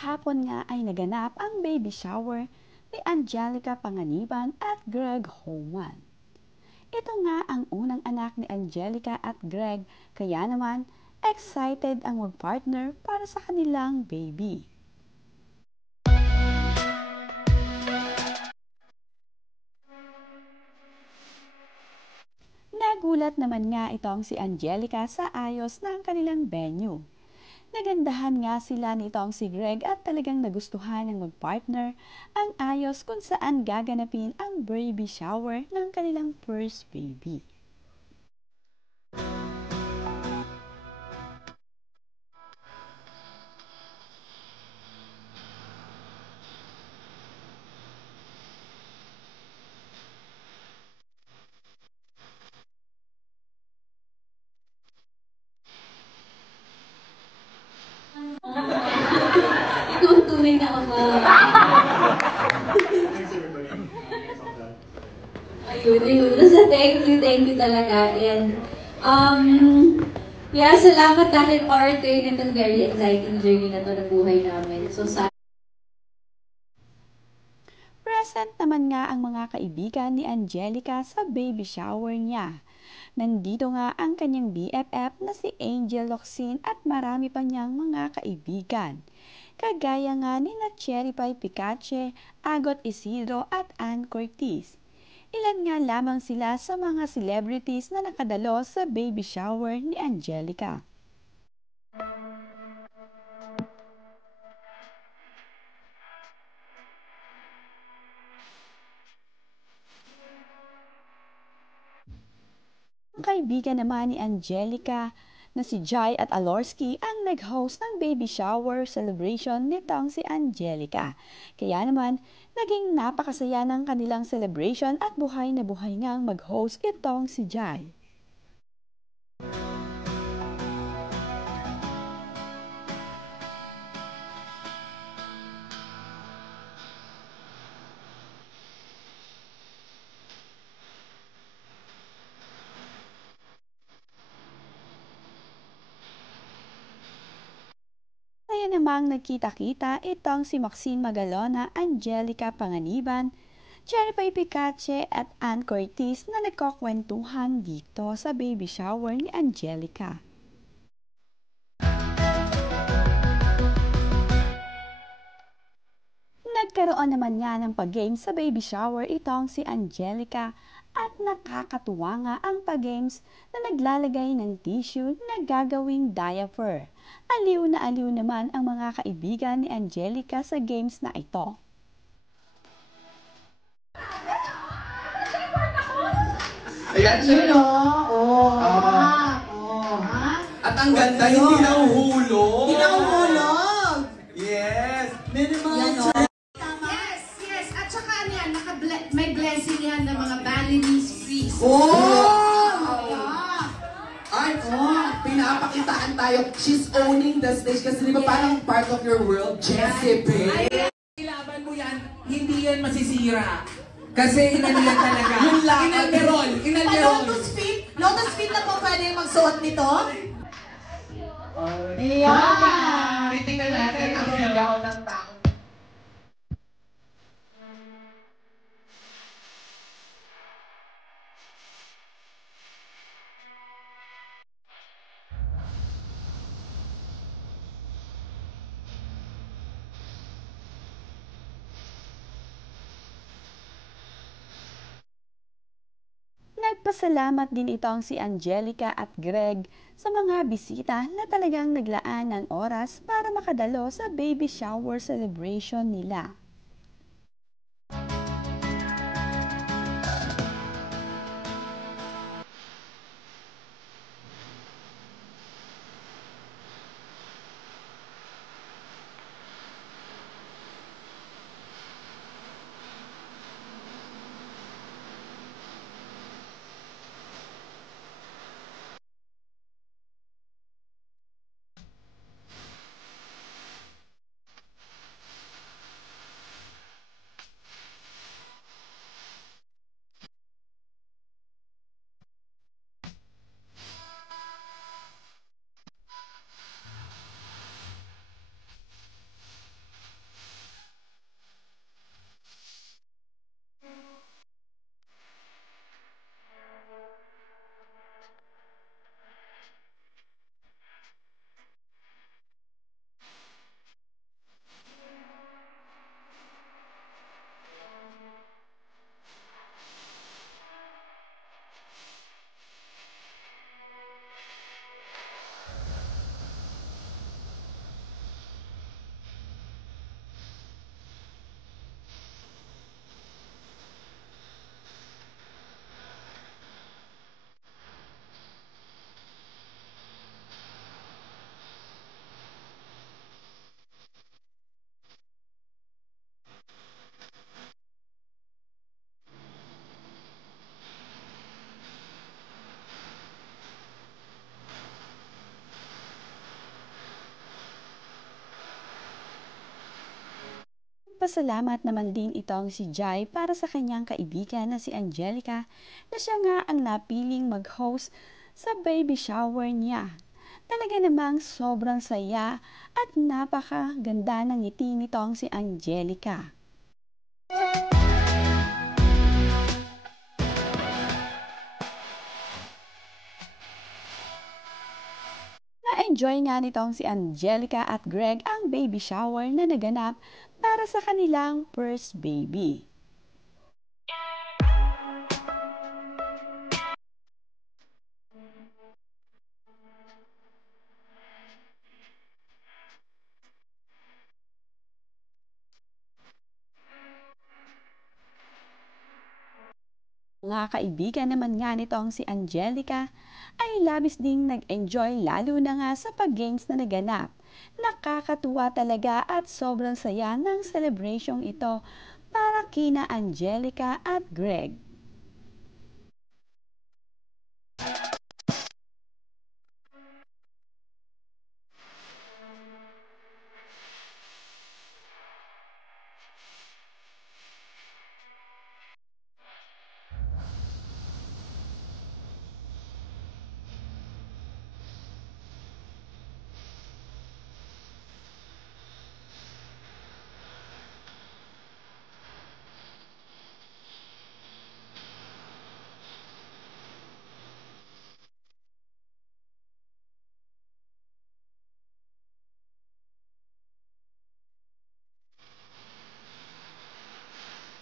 Kahapon nga ay naganap ang baby shower ni Angelica Panganiban at Greg Homan. Ito nga ang unang anak ni Angelica at Greg, kaya naman excited ang mag-partner para sa kanilang baby. Nagulat naman nga itong si Angelica sa ayos ng kanilang venue. Nagandahan nga sila nitong si Greg at talagang nagustuhan ng mag-partner ang ayos kung saan gaganapin ang baby shower ng kanilang first baby. Ikaw ang tunay na ama. Ayun. Basta thank you talaga. And, yeah, salamat dahil part ng very exciting journey na to na buhay namin. So, Present naman nga ang mga kaibigan ni Angelica sa baby shower niya. Nandito nga ang kanyang BFF na si Angel Locsin at marami pa niyang mga kaibigan. Kagaya nga ni Cherry Pie Picache, Agot Isidro at Ann Cortez. Ilan nga lamang sila sa mga celebrities na nakadalo sa baby shower ni Angelica. Ang kaibigan naman ni Angelica na si Jai at Alorski ang nag-host ng baby shower celebration nitong si Angelica. Kaya naman, naging napakasaya ng kanilang celebration at buhay na buhay ngang mag-host itong si Jai. Kaya namang nagkita-kita itong si Maxine Magalona, Angelica Panganiban, Cherry Pie Picache at Ann Cortez na nagkakwentuhan dito sa baby shower ni Angelica. Nagkaroon naman nga ng pag-games sa baby shower itong si Angelica at nakakatuwa nga ang pag-games na naglalagay ng tissue na gagawing diaper. Aliw na aliw naman ang mga kaibigan ni Angelica sa games na ito. Ayan siya, no? At ang ganda, hindi nahuhulog. Hindi nahuhulog. Yes. Minimal. Yes. At saka yan, may blessing yan ng mga Balinese priests. Ay, pinapakitaan tayo. She's owning the stage kasi di ba parang part of your world, Jessica. Ilaban mo yan, hindi yan masisira. Kasi inaliyan talaga. Yun lang. Inalberol. Lotus feet na po pwede magsuot nito? Titingnan natin ang sigaw ng tao. Nagpasalamat din itong si Angelica at Greg sa mga bisita na talagang naglaan ng oras para makadalo sa baby shower celebration nila. Nagpasalamat naman din itong si Jai para sa kanyang kaibigan na si Angelica na siya nga ang napiling mag-host sa baby shower niya. Talaga namang sobrang saya at napakaganda ng ngiti nitong si Angelica. Na-enjoy nga nitong si Angelica at Greg ang baby shower na naganap para sa kanilang first baby. Mga kaibigan naman nga nitong si Angelica ay labis ding nag-enjoy lalo na nga sa pag-games na naganap. Nakakatuwa talaga at sobrang saya ng celebrasyong ito para kina Angelica at Greg.